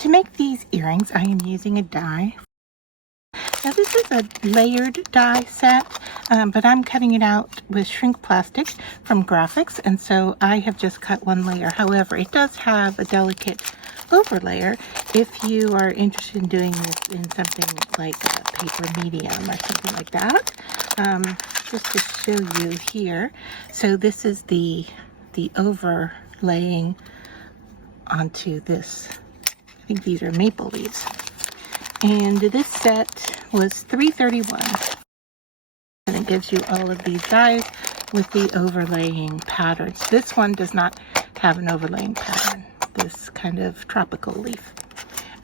To make these earrings, I am using a die. Now this is a layered die set, but I'm cutting it out with shrink plastic from Grafix, and so I have just cut one layer. However, it does have a delicate overlayer if you are interested in doing this in something like a paper medium or something like that. Just to show you here. So this is the overlaying onto this. I think these are maple leaves. And this set was $3.31. And it gives you all of these dies with the overlaying patterns. This one does not have an overlaying pattern, this kind of tropical leaf.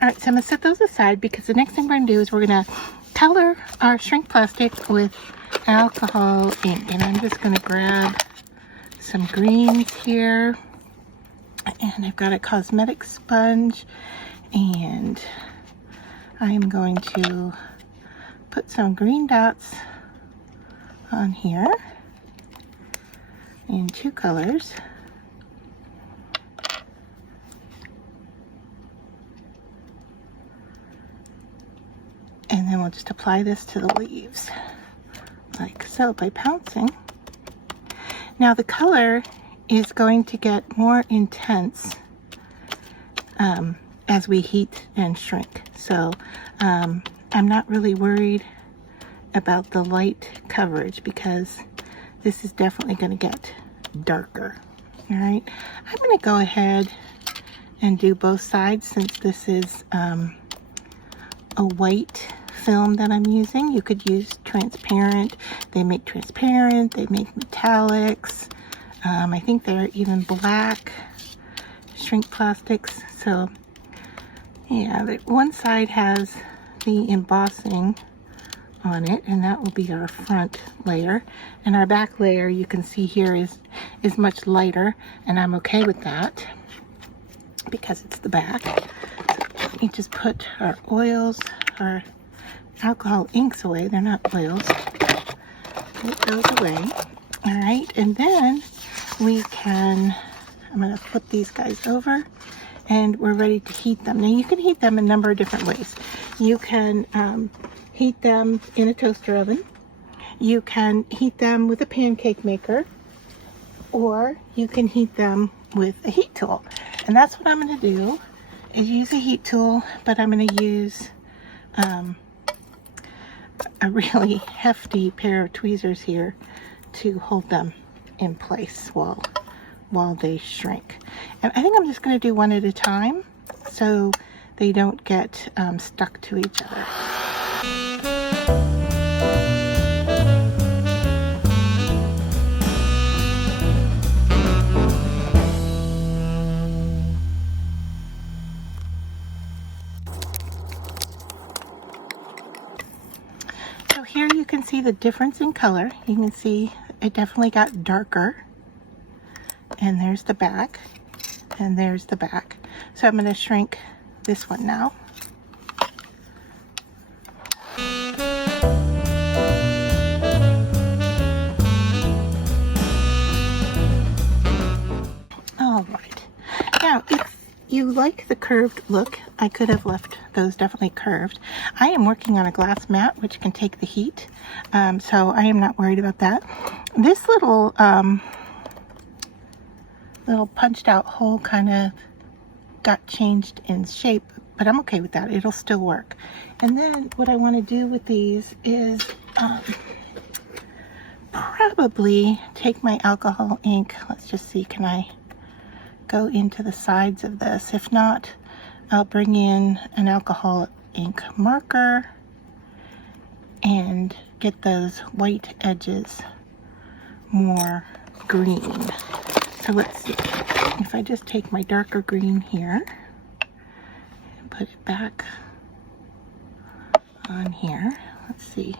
All right, so I'm gonna set those aside because the next thing we're gonna do is we're gonna color our shrink plastic with alcohol ink. And I'm just gonna grab some greens here. And I've got a cosmetic sponge, and I'm going to put some green dots on here in 2 colors. And then we'll just apply this to the leaves, like so, by pouncing. Now the color is going to get more intense as we heat and shrink. So I'm not really worried about the light coverage because this is definitely going to get darker. All right, I'm going to go ahead and do both sides since this is a white film that I'm using. You could use transparent. They make transparent, they make metallics. I think they're even black shrink plastics. So yeah, one side has the embossing on it, and that will be our front layer, and our back layer you can see here is much lighter, and I'm okay with that because it's the back. So we just put our oils, our alcohol inks away. They're not oils. Put those away. All right, and then we can, I'm going to flip these guys over, and we're ready to heat them. Now you can heat them a number of different ways. You can heat them in a toaster oven. You can heat them with a pancake maker, or you can heat them with a heat tool. And that's what I'm going to do, is use a heat tool, but I'm going to use a really hefty pair of tweezers here to hold them in place while they shrink. And I think I'm just going to do one at a time so they don't get stuck to each other. So here you can see the difference in color. You can see it definitely got darker. And there's the back, and there's the back. So I'm going to shrink this one now. All right. Now, if you like the curved look, I could have left those definitely curved. I am working on a glass mat, which can take the heat, so I am not worried about that. This little punched out hole kind of got changed in shape, but I'm okay with that. It'll still work. And then what I want to do with these is probably take my alcohol ink. Let's just see, can I go into the sides of this? If not, I'll bring in an alcohol ink marker and get those white edges more green. So let's see, if I just take my darker green here and put it back on here. Let's see,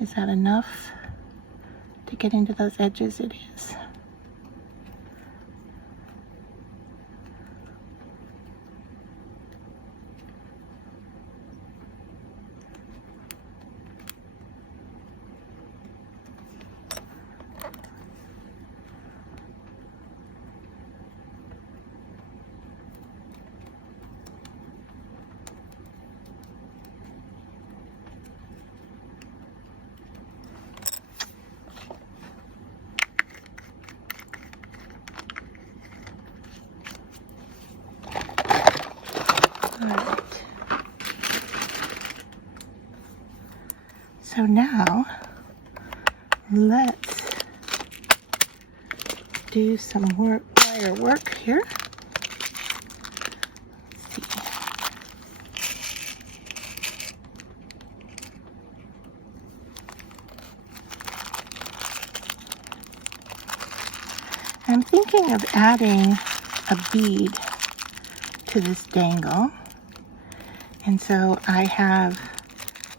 is that enough to get into those edges? It is. do some wire work here. Let's see. I'm thinking of adding a bead to this dangle. And so I have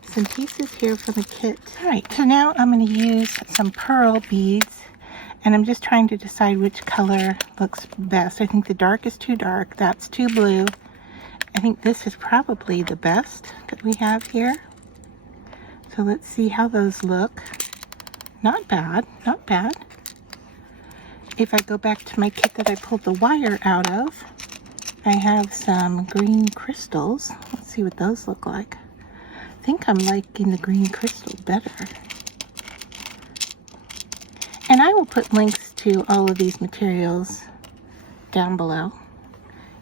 some pieces here from a kit. All right, so now I'm going to use some pearl beads, and I'm just trying to decide which color looks best. I think the dark is too dark, that's too blue. I think this is probably the best that we have here. So let's see how those look. Not bad, not bad. If I go back to my kit that I pulled the wire out of, I have some green crystals. Let's see what those look like. I think I'm liking the green crystal better. And I will put links to all of these materials down below.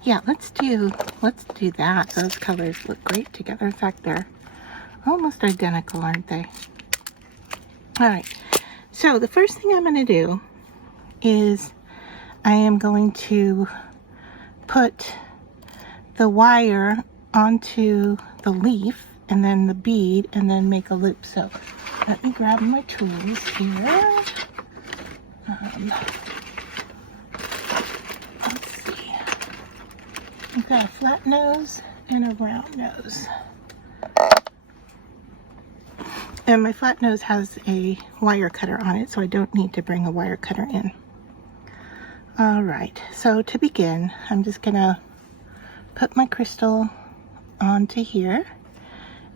Yeah, let's do that. Those colors look great together. In fact, they're almost identical, aren't they? All right, so the first thing I'm going to do is I am going to put the wire onto the leaf and then the bead and then make a loop. So let me grab my tools here. Let's see. I've got a flat nose and a round nose. And my flat nose has a wire cutter on it, so I don't need to bring a wire cutter in. All right, so to begin, I'm just gonna put my crystal onto here,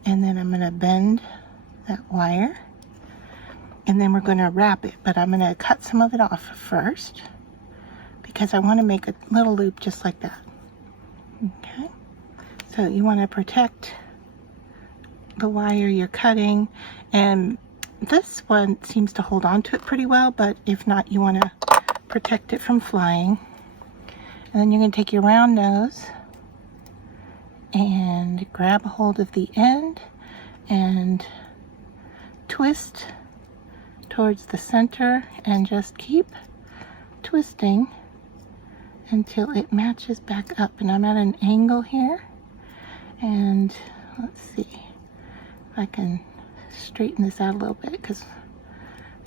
and then I'm gonna bend that wire, and then we're gonna wrap it, but I'm gonna cut some of it off first because I wanna make a little loop just like that. Okay, so you wanna protect the wire you're cutting, and this one seems to hold on to it pretty well, but if not, you want to protect it from flying. And then you're going to take your round nose and grab a hold of the end and twist towards the center and just keep twisting until it matches back up. And I'm at an angle here, and let's see if I can straighten this out a little bit, because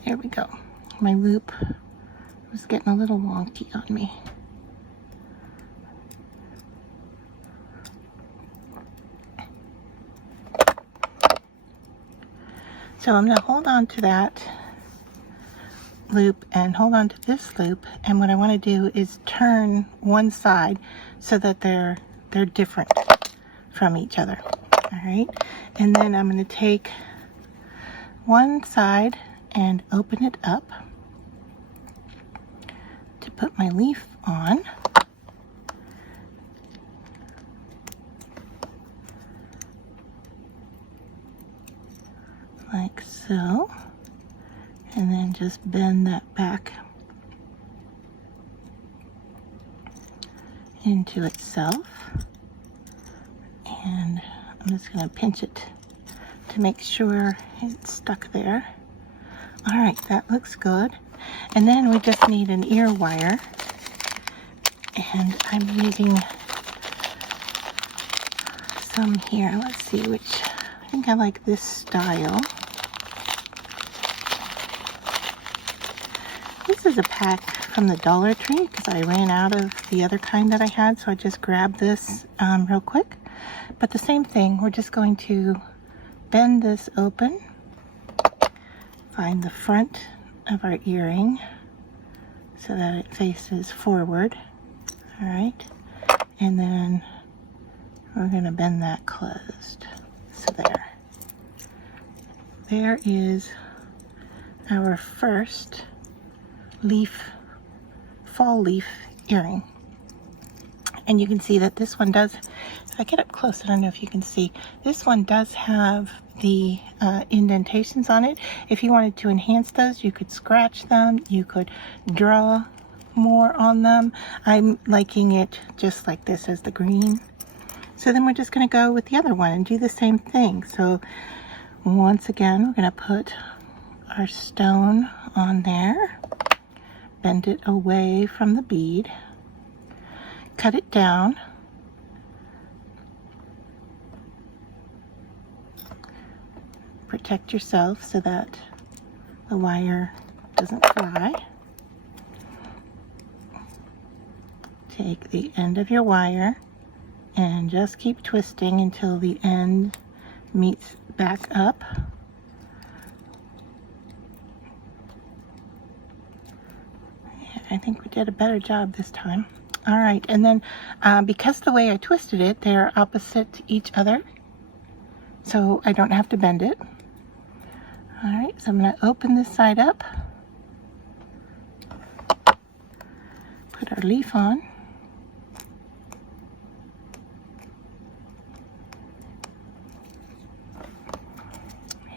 there we go. My loop was getting a little wonky on me. So I'm going to hold on to that loop and hold on to this loop, and what I want to do is turn one side so that they're different from each other. All right, and then I'm going to take one side and open it up to put my leaf on. Like so. And then just bend that back into itself. And I'm just going to pinch it to make sure it's stuck there. All right, that looks good. And then we just need an ear wire. And I'm using some here. Let's see which. I think I like this style. This is a pack from the Dollar Tree because I ran out of the other kind that I had, so I just grabbed this real quick. But the same thing, we're just going to bend this open, find the front of our earring so that it faces forward. All right, and then we're going to bend that closed. So there is our first fall leaf earring. And you can see that this one does, if I get up close, I don't know if you can see, this one does have the indentations on it. If you wanted to enhance those, you could scratch them, you could draw more on them. I'm liking it just like this as the green. So then we're just going to go with the other one and do the same thing. So once again, we're going to put our stone on there, bend it away from the bead, cut it down, protect yourself so that the wire doesn't fly. Take the end of your wire and just keep twisting until the end meets back up. I think we did a better job this time. All right, and then because the way I twisted it, they're opposite to each other, so I don't have to bend it. All right, so I'm going to open this side up, put our leaf on,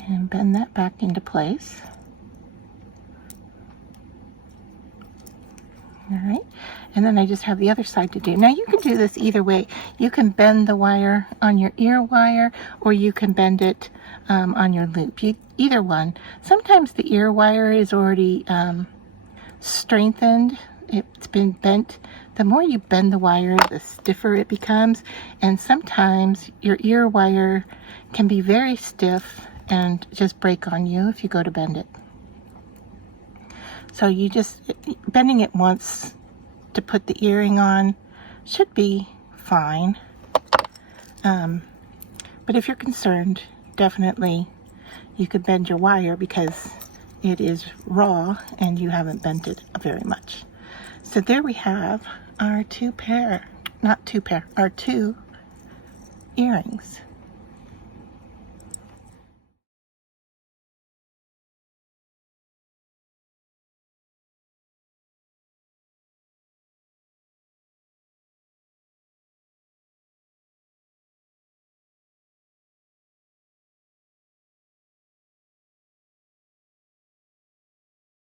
and bend that back into place. All right, and then I just have the other side to do. Now you can do this either way. You can bend the wire on your ear wire, or you can bend it on your loop. Either one. Sometimes the ear wire is already strengthened. It's been bent. The more you bend the wire, the stiffer it becomes. And sometimes your ear wire can be very stiff and just break on you if you go to bend it. So you just, bending it once to put the earring on should be fine. But if you're concerned, definitely you could bend your wire because it is raw and you haven't bent it very much. So there we have our two earrings.